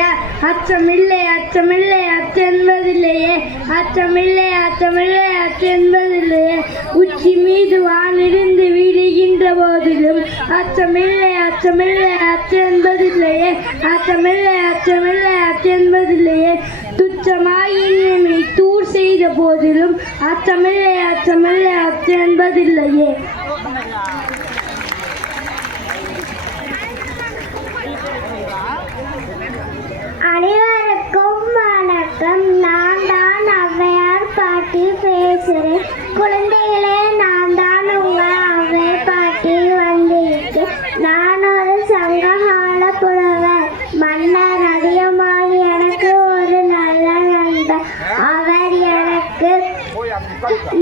இல்லையா? அச்சமில்லை அச்சமில்லை அச்சென்பதில்லையே, அச்சமில்லை அச்சமில்லை அச்சென்பதில்லையே. உச்சி மீது வானிருந்து விடுகின்ற போதிலும் அச்சமில்லை அச்சமில்லை அச்சென்பதில்லையே, அச்சமில்லை அச்சமில்லை அச்சென்பதில்லையே. துச்சமாயினை தூர் செய்த போதிலும் அச்சமில்லை அச்சமில்லை அச்சென்பதில்லையே. அனைவருக்கும் வணக்கம். நான் தான் ஔவையார் பாட்டி பேசுகிறேன். குழந்தைகளே, நான் தான் உங்கள் ஔவை பாட்டி வந்திருக்கேன். நான் ஒரு சங்ககால புலவர். மன்னர் அதிகமாக எனக்கு ஒரு நல்ல நண்பர். அவர் எனக்கு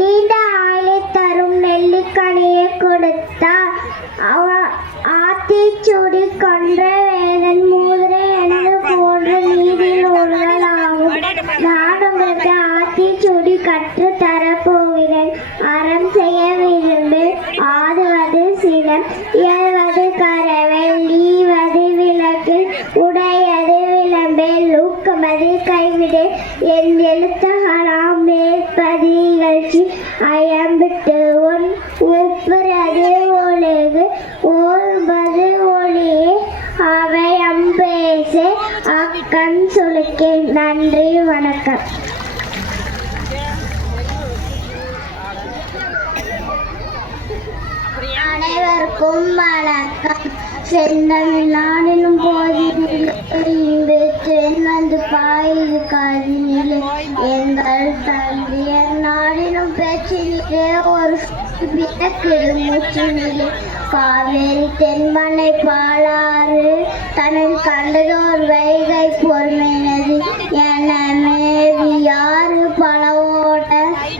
நீண்ட ஆயுளை தரும் நெல்லிக்கனியை கொடுத்தார். ஆத்திச்சூடி கொன்ற வேதன் மூதுரை எனது போன்ற நீதி நூல்களாகும். நான் உங்களுக்கு ஆத்திச்சூடி கற்று தரப்போகிறேன். அறம் செய்ய விரும்பு, ஆடுவது சினம், இயல்வது கரவேல், ஈவது விளக்கில், உடையது விளம்பேல், ஊக்கமது கைவிடு, என் எழுத்தகலாம் மேற்பதி இகழ்ச்சி, அயம்பிட்டு உன் ஒப்புறது ஒழுகு, ஓல்பது ஒளியே, அவை அம்பேசே, அக்கண் சுளுக்கே. நன்றி, வணக்கம். அனைவருக்கும் வணக்கம். செந்தமிழ் நாடினும் போதினிலே தென் வந்து பாயுது காதினிலே, எங்கள் தந்தையர் நாடினும் பேச்சினிலே ஒரு விளக்கிடு மூச்சினிலே. காவேரி தென்மனை பாலாறு தனது கண்டதோர் வைகை பொறுமையினது என மேவி யாறு பலவோட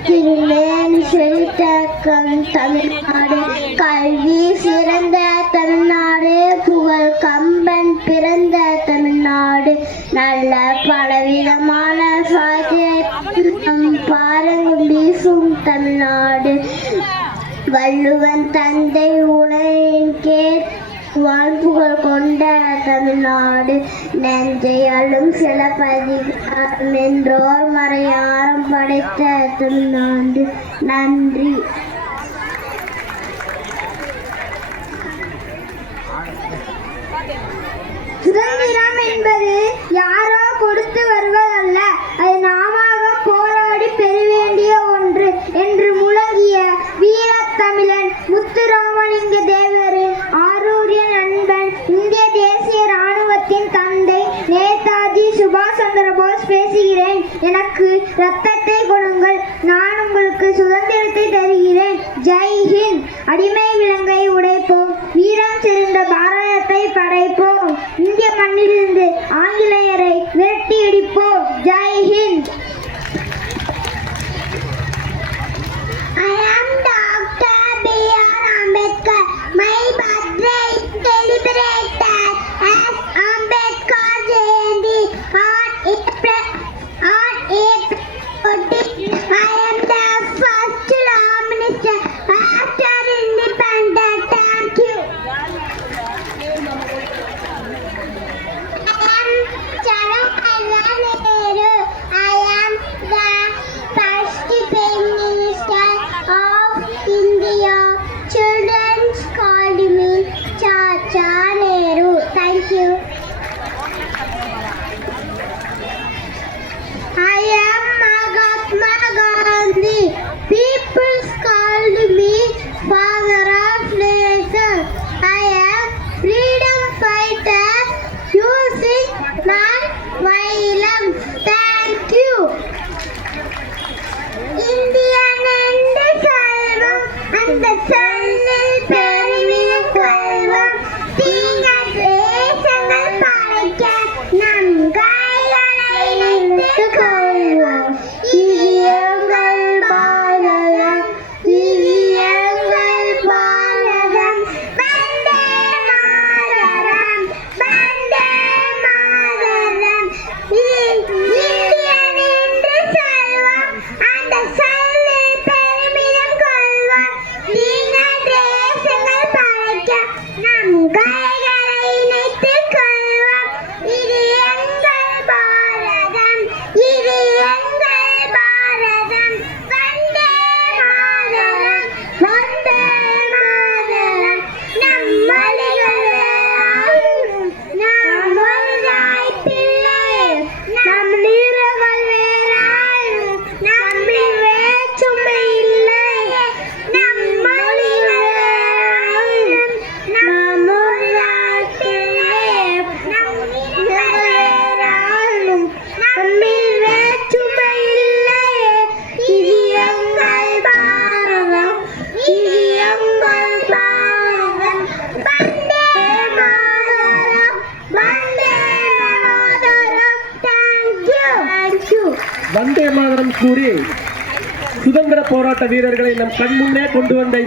திருமேனி செழித்த தமிழ்நாடு. கல்வி சிறந்த தமிழ்நாடு, புகழ் கம்பன் பிறந்த தமிழ்நாடு. நல்ல பலவிதமான பாரங்கும் வீசும் தமிழ்நாடு. வள்ளுவன் தந்தை உலகின் வாழ்ப்புகள் கொண்ட தமிழ்நாடு. நெஞ்சையாலும் சிலப்பதிகாரம் என்றோர் மறையாரம் படைத்த தமிழ்நாடு. நன்றி. சுதந்திரம் என்பது யாரோ கொடுத்து வருவதல்ல, அது நாம போராடி பெற வேண்டிய ஒன்று என்று முழங்கிய வீரத்தமிழன் முத்துராமலிங்க தேவரின் ஆரூரிய நண்பன், இந்திய தேசிய இராணுவத்தின் தந்தை நேதாஜி சுபாஷ் சந்திர போஸ் பேசுகிறேன். எனக்கு ரத்தத்தை கொடுங்கள், நான் உங்களுக்கு சுதந்திரத்தை தருகிறேன். ஜெய் ஹிந்த். அடிமை விலங்கை உடைப்போம், வீரம் செறிந்த பாரதத்தை படைப்போம். இந்திய மண்ணிலிருந்து ஆங்கிலேயரை விரட்டி அடிப்போம். Jai Hind. I am Dr. B.R. Ambedkar. My birthday is celebrated as Ambedkar Jayanti on April 14. I am the first Law Minister after independence. Thank you. I am Jawaharlal Nehru. I கூறி சுதந்திர போராட்ட வீரர்களை நம் கண் முன்னே கொண்டு வந்த இந்த